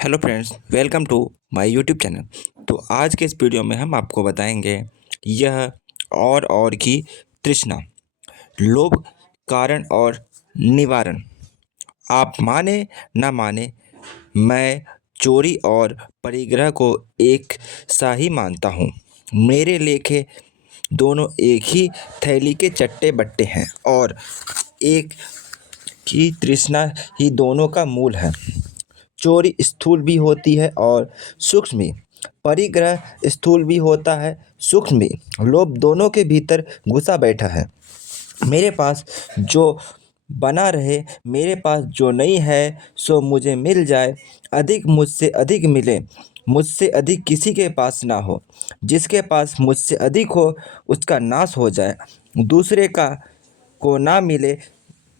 Hello friends, welcome to my YouTube channel. तो आज के इस वीडियो में हम आपको बताएंगे यह और की तृष्णा, लोभ, कारण और निवारण। आप माने ना माने, मैं चोरी और परिग्रह को एक सा ही मानता हूँ। मेरे लेखे दोनों एक ही थैली के चट्टे बट्टे हैं और एक की तृष्णा ही दोनों का मूल है। चोरी स्थूल भी होती है और सूक्ष्म भी। परिग्रह स्थूल भी होता है, सूक्ष्म भी। लोभ दोनों के भीतर घुसा बैठा है। मेरे पास जो बना रहे, मेरे पास जो नहीं है सो मुझे मिल जाए। अधिक मुझसे अधिक मिले, मुझसे अधिक किसी के पास ना हो। जिसके पास मुझसे अधिक हो उसका नाश हो जाए। दूसरे का को ना मिले,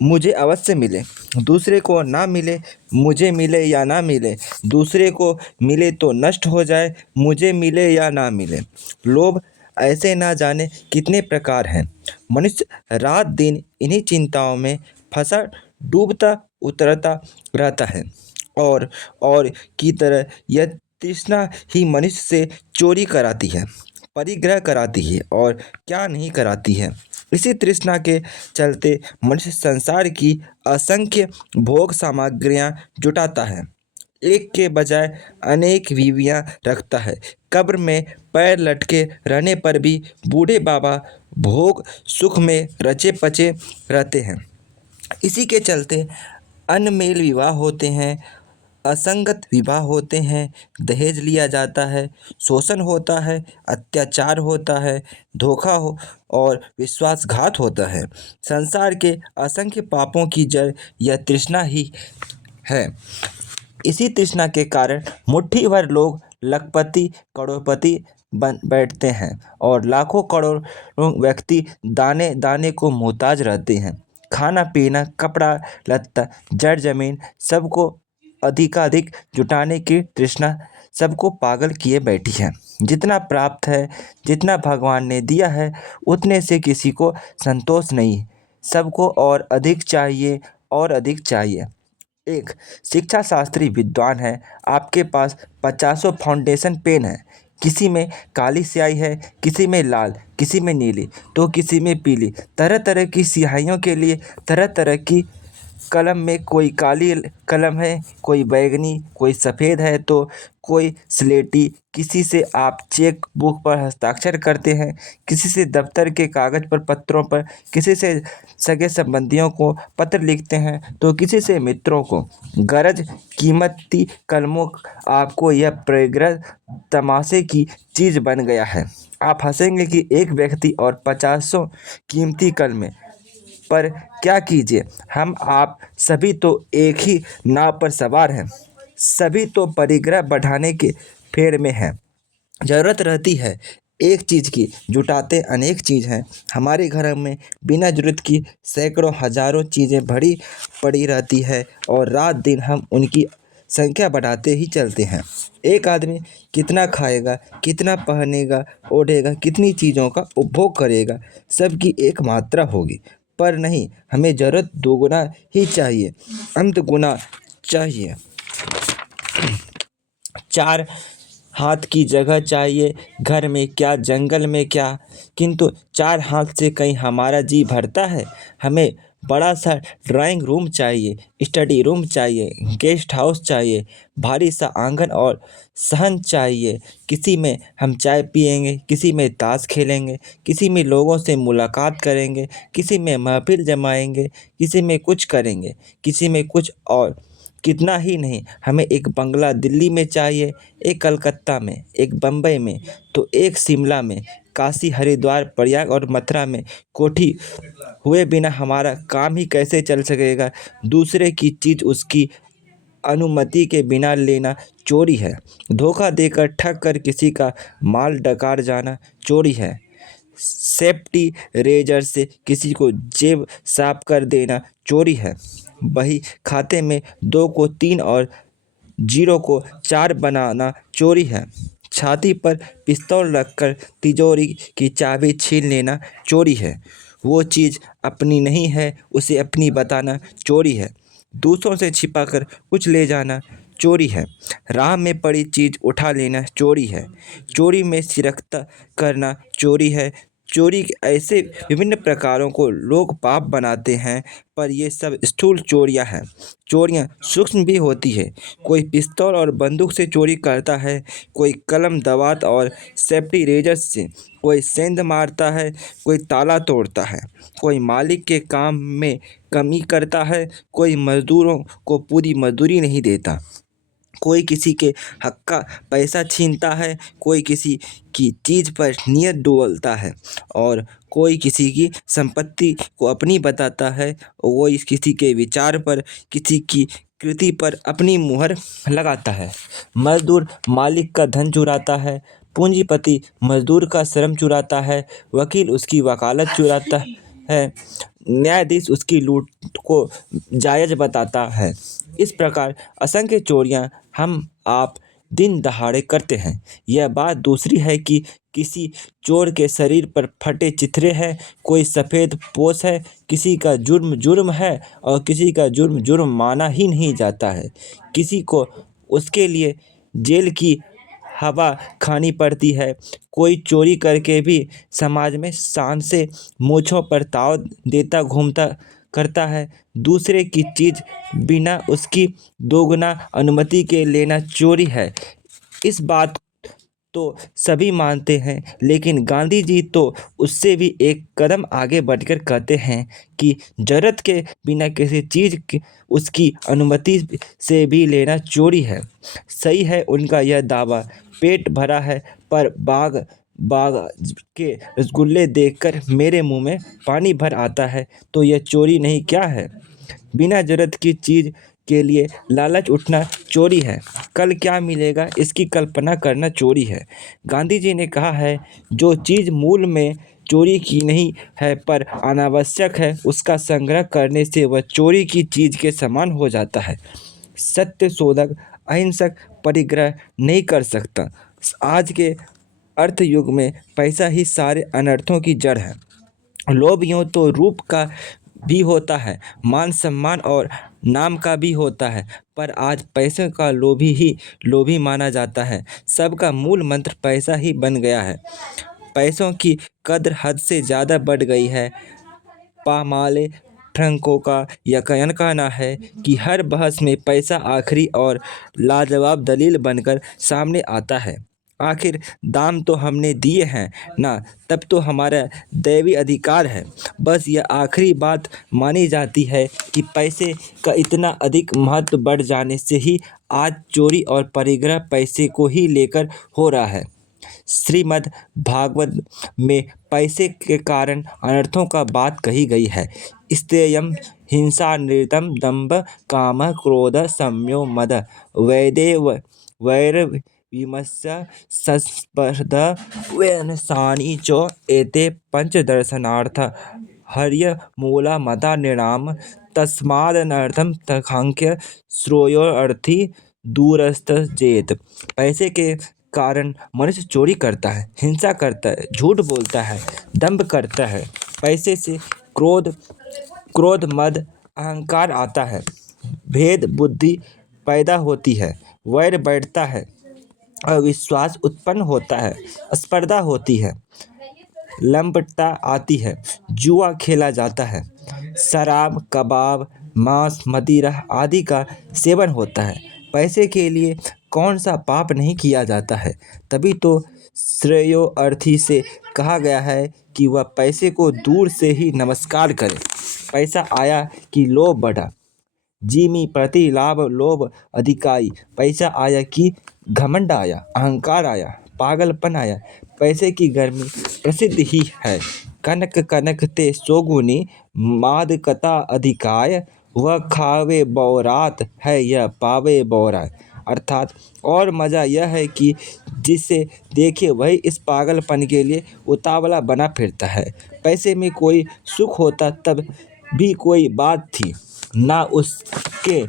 मुझे अवश्य मिले। दूसरे को ना मिले, मुझे मिले या ना मिले। दूसरे को मिले तो नष्ट हो जाए, मुझे मिले या ना मिले। लोभ ऐसे ना जाने कितने प्रकार हैं। मनुष्य रात दिन इन्हीं चिंताओं में फंसा डूबता उतरता रहता है। और की तरह यह तृष्णा ही मनुष्य से चोरी कराती है, परिग्रह कराती है और क्या नहीं कराती है। इसी तृष्णा के चलते मनुष्य संसार की असंख्य भोग सामग्रियां जुटाता है। एक के बजाय अनेक बीवियां रखता है। कब्र में पैर लटके रहने पर भी बूढ़े बाबा भोग सुख में रचे पचे रहते हैं। इसी के चलते अनमेल विवाह होते हैं, असंगत विवाह होते हैं, दहेज लिया जाता है, शोषण होता है, अत्याचार होता है, धोखा हो और विश्वासघात होता है। संसार के असंख्य पापों की जड़ यह तृष्णा ही है। इसी तृष्णा के कारण मुट्ठी भर लोग लखपति करोड़पति बन बैठते हैं और लाखों करोड़ों व्यक्ति दाने दाने को मोहताज रहते हैं। खाना पीना, कपड़ा लत्ता, जड़ जमीन, सबको अधिकाधिक जुटाने की तृष्णा सबको पागल किए बैठी है। जितना प्राप्त है, जितना भगवान ने दिया है, उतने से किसी को संतोष नहीं। सबको और अधिक चाहिए और अधिक चाहिए। एक शिक्षा शास्त्री विद्वान है, आपके पास पचासों फाउंडेशन पेन है। किसी में काली स्याही है, किसी में लाल, किसी में नीली, तो किसी में पीली। तरह तरह की स्याहियों के लिए तरह तरह की कलम में कोई काली कलम है, कोई बैंगनी, कोई सफ़ेद है तो कोई स्लेटी। किसी से आप चेक बुक पर हस्ताक्षर करते हैं, किसी से दफ्तर के कागज़ पर पत्रों पर, किसी से सगे संबंधियों को पत्र लिखते हैं तो किसी से मित्रों को। गरज कीमती कलमों आपको यह परिग्रह तमाशे की चीज़ बन गया है। आप हंसेंगे कि एक व्यक्ति और पचासों कीमती कलमें, पर क्या कीजिए, हम आप सभी तो एक ही नाव पर सवार हैं। सभी तो परिग्रह बढ़ाने के फेर में हैं। ज़रूरत रहती है एक चीज़ की, जुटाते अनेक चीज़ हैं। हमारे घर में बिना ज़रूरत की सैकड़ों हज़ारों चीज़ें भरी पड़ी रहती है और रात दिन हम उनकी संख्या बढ़ाते ही चलते हैं। एक आदमी कितना खाएगा, कितना पहनेगा ओढ़ेगा, कितनी चीज़ों का उपभोग करेगा, सबकी एक मात्रा होगी। पर नहीं, हमें ज़रूरत दोगुना ही चाहिए, अंत गुना चाहिए। चार हाथ की जगह चाहिए, घर में क्या जंगल में क्या। किंतु चार हाथ से कहीं हमारा जी भरता है। हमें बड़ा सा ड्राइंग रूम चाहिए, स्टडी रूम चाहिए, गेस्ट हाउस चाहिए, भारी सा आंगन और सहन चाहिए। किसी में हम चाय पिएंगे, किसी में ताश खेलेंगे, किसी में लोगों से मुलाकात करेंगे, किसी में महफिल जमाएंगे, किसी में कुछ करेंगे, किसी में कुछ और। कितना ही नहीं, हमें एक बंगला दिल्ली में चाहिए, एक कलकत्ता में, एक बम्बई में, तो एक शिमला में, काशी हरिद्वार प्रयाग और मथुरा में कोठी हुए बिना हमारा काम ही कैसे चल सकेगा। दूसरे की चीज़ उसकी अनुमति के बिना लेना चोरी है। धोखा देकर ठग कर किसी का माल डकार जाना चोरी है। सेफ्टी रेजर से किसी को जेब साफ कर देना चोरी है। बही खाते में 2 को 3 और 0 को 4 बनाना चोरी है। छाती पर पिस्तौल रखकर तिजोरी की चाबी छीन लेना चोरी है। वो चीज़ अपनी नहीं है, उसे अपनी बताना चोरी है। दूसरों से छिपाकर कुछ ले जाना चोरी है। राह में पड़ी चीज़ उठा लेना चोरी है। चोरी में शिरकत करना चोरी है। चोरी के ऐसे विभिन्न प्रकारों को लोग पाप बनाते हैं, पर ये सब स्थूल चोरियां हैं। चोरियां सूक्ष्म भी होती है। कोई पिस्तौल और बंदूक से चोरी करता है, कोई कलम दवात और सेफ्टी रेजर से, कोई सेंध मारता है, कोई ताला तोड़ता है, कोई मालिक के काम में कमी करता है, कोई मजदूरों को पूरी मजदूरी नहीं देता, कोई किसी के हक का पैसा छीनता है, कोई किसी की चीज़ पर नियत डोलता है, और कोई किसी की संपत्ति को अपनी बताता है, और कोई किसी के विचार पर, किसी की कृति पर अपनी मुहर लगाता है। मजदूर मालिक का धन चुराता है, पूंजीपति मजदूर का श्रम चुराता है, वकील उसकी वकालत चुराता है, न्यायाधीश उसकी लूट को जायज़ बताता है। इस प्रकार असंख्य चोरियां हम आप दिन दहाड़े करते हैं। यह बात दूसरी है कि किसी चोर के शरीर पर फटे चिथड़े हैं, कोई सफ़ेद पोश है, किसी का जुर्म जुर्म है और किसी का जुर्म जुर्म माना ही नहीं जाता है। किसी को उसके लिए जेल की हवा खानी पड़ती है। कोई चोरी करके भी समाज में शान से मूँछों पर ताव देता घूमता करता है। दूसरे की चीज़ बिना उसकी दोगुना अनुमति के लेना चोरी है। इस बात तो सभी मानते हैं, लेकिन गांधी जी तो उससे भी एक कदम आगे बढ़कर कहते हैं कि ज़रूरत के बिना किसी चीज़ की उसकी अनुमति से भी लेना चोरी है। सही है उनका यह दावा। पेट भरा है, पर बाग बाग के रसगुल्ले देखकर मेरे मुंह में पानी भर आता है, तो यह चोरी नहीं क्या है? बिना ज़रूरत की चीज़ के लिए लालच उठना चोरी है। कल क्या मिलेगा इसकी कल्पना करना चोरी है। गांधी जी ने कहा है, जो चीज़ मूल में चोरी की नहीं है पर अनावश्यक है, उसका संग्रह करने से वह चोरी की चीज़ के समान हो जाता है। सत्य शोधक अहिंसक परिग्रह नहीं कर सकता। आज के अर्थ युग में पैसा ही सारे अनर्थों की जड़ है। लोभ यूँ तो रूप का भी होता है, मान सम्मान और नाम का भी होता है, पर आज पैसे का लोभी ही लोभी माना जाता है। सबका मूल मंत्र पैसा ही बन गया है। पैसों की कद्र हद से ज़्यादा बढ़ गई है। पामाले फ्रैंको का यह कहना है कि हर बहस में पैसा आखिरी और लाजवाब दलील बनकर सामने आता है। आखिर दाम तो हमने दिए हैं ना, तब तो हमारा दैवी अधिकार है। बस यह आखिरी बात मानी जाती है कि पैसे का इतना अधिक महत्व बढ़ जाने से ही आज चोरी और परिग्रह पैसे को ही लेकर हो रहा है। श्रीमद् भागवत में पैसे के कारण अनर्थों का बात कही गई है। स्तेयम हिंसा नृतम दंभ काम क्रोध सम्यो मद वैदेव वैर विमस्य संस्पर्धा व्यसनानि च एते पंचदर्शनार्थ हर्य मूला मदा निराम तस्मादनर्थम तखांख्य श्रेयोर्थी दूरस्थ जेत। पैसे के कारण मनुष्य चोरी करता है, हिंसा करता है, झूठ बोलता है, दंभ करता है। पैसे से क्रोध मद अहंकार आता है, भेद बुद्धि पैदा होती है, वैर बढ़ता है, अविश्वास उत्पन्न होता है, स्पर्धा होती है, लंपटता आती है, जुआ खेला जाता है, शराब कबाब मांस मदिरा आदि का सेवन होता है। पैसे के लिए कौन सा पाप नहीं किया जाता है। तभी तो श्रेयोअर्थी से कहा गया है कि वह पैसे को दूर से ही नमस्कार करे। पैसा आया कि लोभ बढ़ा, जिमी प्रति लाभ लोभ अधिकाई। पैसा आया कि घमंड आया, अहंकार आया, पागलपन आया। पैसे की गर्मी प्रसिद्ध ही है। कनक कनक ते सोगुनी मादकता अधिकाय, वह खावे बौरात है यह पावे बौरा। अर्थात और मज़ा यह है कि जिसे देखे वही इस पागलपन के लिए उतावला बना फिरता है। पैसे में कोई सुख होता तब भी कोई बात थी। ना उसके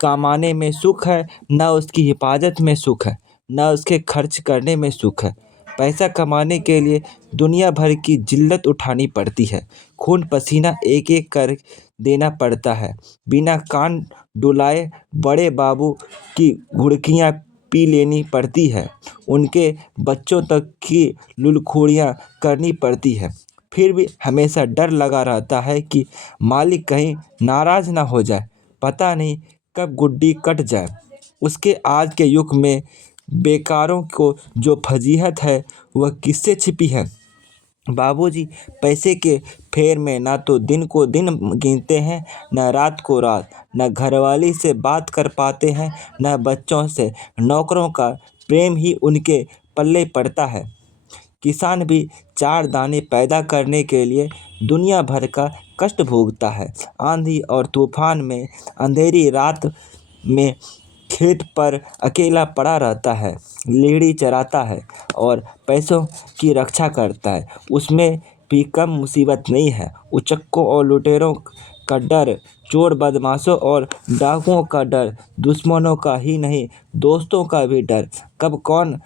कमाने में सुख है, ना उसकी हिफाजत में सुख है, ना उसके खर्च करने में सुख है। पैसा कमाने के लिए दुनिया भर की जिल्लत उठानी पड़ती है। खून पसीना एक एक कर देना पड़ता है। बिना कान डुलाए बड़े बाबू की घुड़कियाँ पी लेनी पड़ती है। उनके बच्चों तक की लुलखुड़ियाँ करनी पड़ती है। फिर भी हमेशा डर लगा रहता है कि मालिक कहीं नाराज़ ना हो जाए। पता नहीं कब गुड्डी कट जाए। उसके आज के युग में बेकारों को जो फजीहत है वह किससे छिपी है। बाबूजी पैसे के फेर में ना तो दिन को दिन गिनते हैं, न रात को रात, न घरवाली से बात कर पाते हैं, न बच्चों से। नौकरों का प्रेम ही उनके पल्ले पड़ता है। किसान भी चार दाने पैदा करने के लिए दुनिया भर का कष्ट भोगता है। आंधी और तूफान में, अंधेरी रात में खेत पर अकेला पड़ा रहता है, लेड़ी चराता है और पैसों की रक्षा करता है। उसमें भी कम मुसीबत नहीं है। उचक्कों और लुटेरों का डर, चोर बदमाशों और डाकुओं का डर, दुश्मनों का ही नहीं दोस्तों का भी डर। कब कौन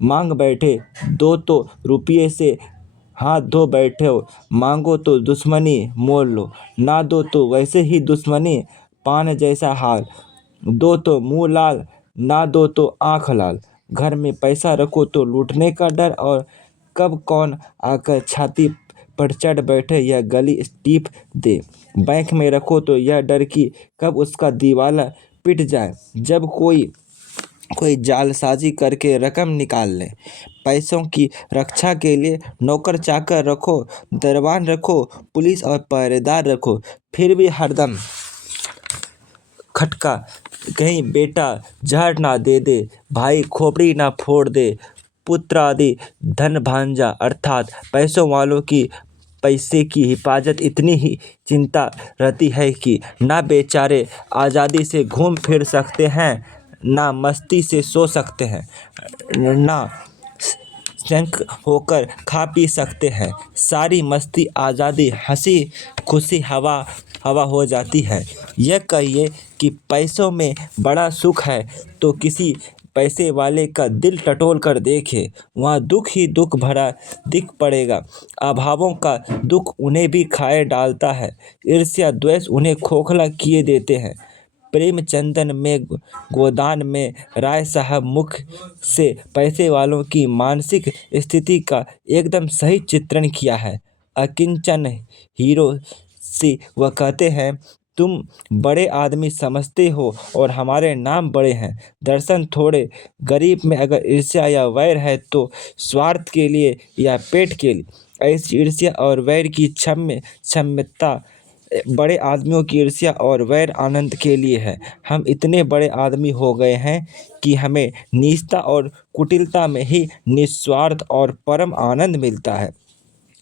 मांग बैठे दो तो रुपये से हाथ धो बैठे हो। मांगो तो दुश्मनी मोल लो, ना दो तो वैसे ही दुश्मनी। पान जैसा हाल, दो तो मुंह लाल, ना दो तो आंख लाल। घर में पैसा रखो तो लूटने का डर, और कब कौन आकर छाती पर चढ़ बैठे यह गली टीप दे। बैंक में रखो तो यह डर कि कब उसका दिवाला पिट जाए, जब कोई जालसाजी करके रकम निकाल ले। पैसों की रक्षा के लिए नौकर चाकर रखो, दरबान रखो, पुलिस और पहरेदार रखो, फिर भी हरदम खटका कहीं बेटा जहर ना दे दे, भाई खोपड़ी ना फोड़ दे। पुत्र आदि धन भांजा अर्थात पैसों वालों की पैसे की हिफाजत इतनी ही चिंता रहती है कि ना बेचारे आज़ादी से घूम फिर सकते हैं, ना मस्ती से सो सकते हैं, ना शंख होकर खा पी सकते हैं। सारी मस्ती आज़ादी हंसी खुशी हवा हवा हो जाती है। यह कहिए कि पैसों में बड़ा सुख है तो किसी पैसे वाले का दिल टटोल कर देखे, वहाँ दुख ही दुख भरा दिख पड़ेगा। अभावों का दुख उन्हें भी खाए डालता है। ईर्ष्या द्वेष उन्हें खोखला किए देते हैं। प्रेमचंदन में गोदान में राय साहब मुख से पैसे वालों की मानसिक स्थिति का एकदम सही चित्रण किया है। अकिंचन हीरो से वह कहते हैं, तुम बड़े आदमी समझते हो और हमारे नाम बड़े हैं। दर्शन थोड़े गरीब में अगर ईर्ष्या या वैर है तो स्वार्थ के लिए या पेट के लिए। ऐसी ईर्ष्या और वैर की क्षमता बड़े आदमियों की ईर्ष्या और वैर आनंद के लिए है। हम इतने बड़े आदमी हो गए हैं कि हमें नीचता और कुटिलता में ही निस्वार्थ और परम आनंद मिलता है।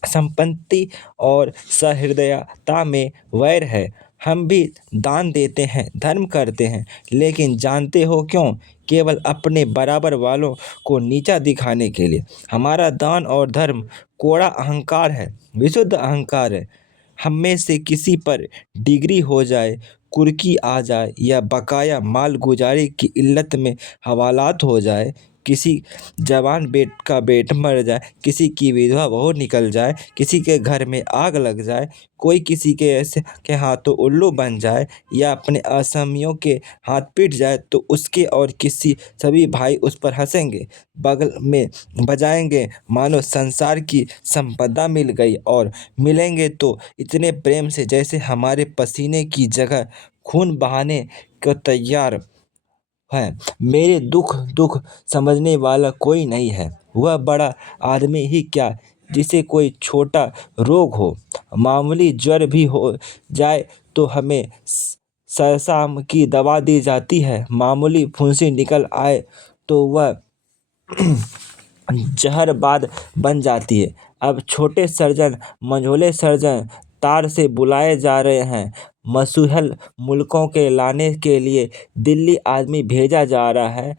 संपत्ति और सहृदयता में वैर है। हम भी दान देते हैं, धर्म करते हैं, लेकिन जानते हो क्यों? केवल अपने बराबर वालों को नीचा दिखाने के लिए। हमारा दान और धर्म कोड़ा अहंकार है, विशुद्ध अहंकार है। हम में से किसी पर डिग्री हो जाए, कुर्की आ जाए या बकाया माल गुजारी की इल्लत में हवालात हो जाए, किसी जवान का बेट मर जाए, किसी की विधवा बहू निकल जाए, किसी के घर में आग लग जाए, कोई किसी के ऐसे के हाथों उल्लू बन जाए या अपने असमियों के हाथ पिट जाए, तो उसके और किसी सभी भाई उस पर हंसेंगे, बगल में बजाएंगे, मानो संसार की संपदा मिल गई, और मिलेंगे तो इतने प्रेम से जैसे हमारे पसीने की जगह खून बहाने को तैयार है। मेरे दुख समझने वाला कोई नहीं है। वह बड़ा आदमी ही क्या, जिसे कोई छोटा रोग हो, मामूली ज्वर भी हो जाए तो हमें सरसाम की दवा दी जाती है। मामूली फुंसी निकल आए तो वह जहरबाद बन जाती है। अब छोटे सर्जन, मंझोले सर्जन तार से बुलाए जा रहे हैं। मसूहल मुल्कों के लाने के लिए दिल्ली आदमी भेजा जा रहा है।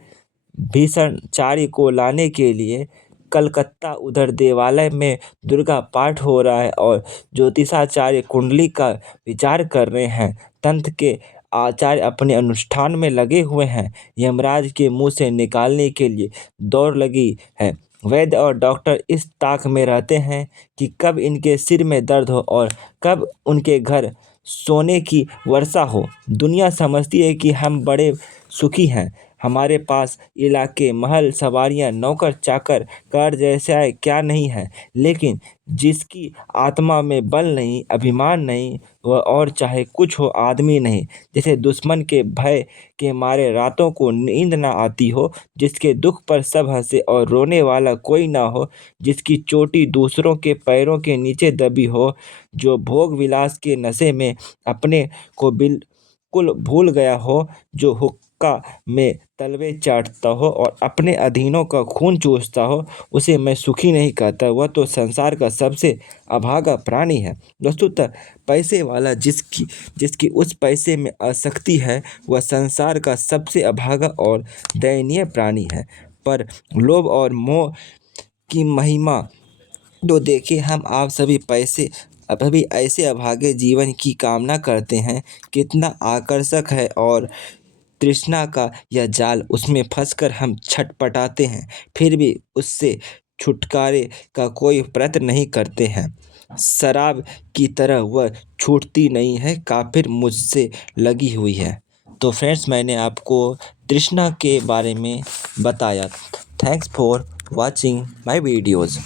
भीषणचारी को लाने के लिए कलकत्ता उधर देवालय में दुर्गा पाठ हो रहा है और ज्योतिषाचार्य कुंडली का विचार कर रहे हैं। तंत्र के आचार्य अपने अनुष्ठान में लगे हुए हैं। यमराज के मुंह से निकालने के लिए दौड़ लगी है। वैद्य और डॉक्टर इस ताक में रहते हैं कि कब इनके सिर में दर्द हो और कब उनके घर सोने की वर्षा हो। दुनिया समझती है कि हम बड़े सुखी हैं, हमारे पास इलाके, महल, सवारियां, नौकर चाकर, कार जैसा है क्या नहीं है। लेकिन जिसकी आत्मा में बल नहीं, अभिमान नहीं, वह और चाहे कुछ हो आदमी नहीं। जैसे दुश्मन के भय के मारे रातों को नींद ना आती हो, जिसके दुख पर सब हंसे और रोने वाला कोई ना हो, जिसकी चोटी दूसरों के पैरों के नीचे दबी हो, जो भोग विलास के नशे में अपने को बिल्कुल भूल गया हो, जो हुक्का में तलवे चाटता हो और अपने अधीनों का खून चूसता हो, उसे मैं सुखी नहीं कहता। वह तो संसार का सबसे अभागा प्राणी है। वस्तुतः पैसे वाला जिसकी जिसकी उस पैसे में आसक्ति है, वह संसार का सबसे अभागा और दयनीय प्राणी है। पर लोभ और मोह की महिमा तो देखिए, हम आप सभी पैसे अभी ऐसे अभागे जीवन की कामना करते हैं। कितना आकर्षक है और तृष्णा का यह जाल, उसमें फंसकर हम छटपटाते हैं, फिर भी उससे छुटकारे का कोई प्रयत्न नहीं करते हैं। शराब की तरह वह छूटती नहीं है, काफिर मुझसे लगी हुई है। तो फ्रेंड्स, मैंने आपको तृष्णा के बारे में बताया। Thanks for watching my videos.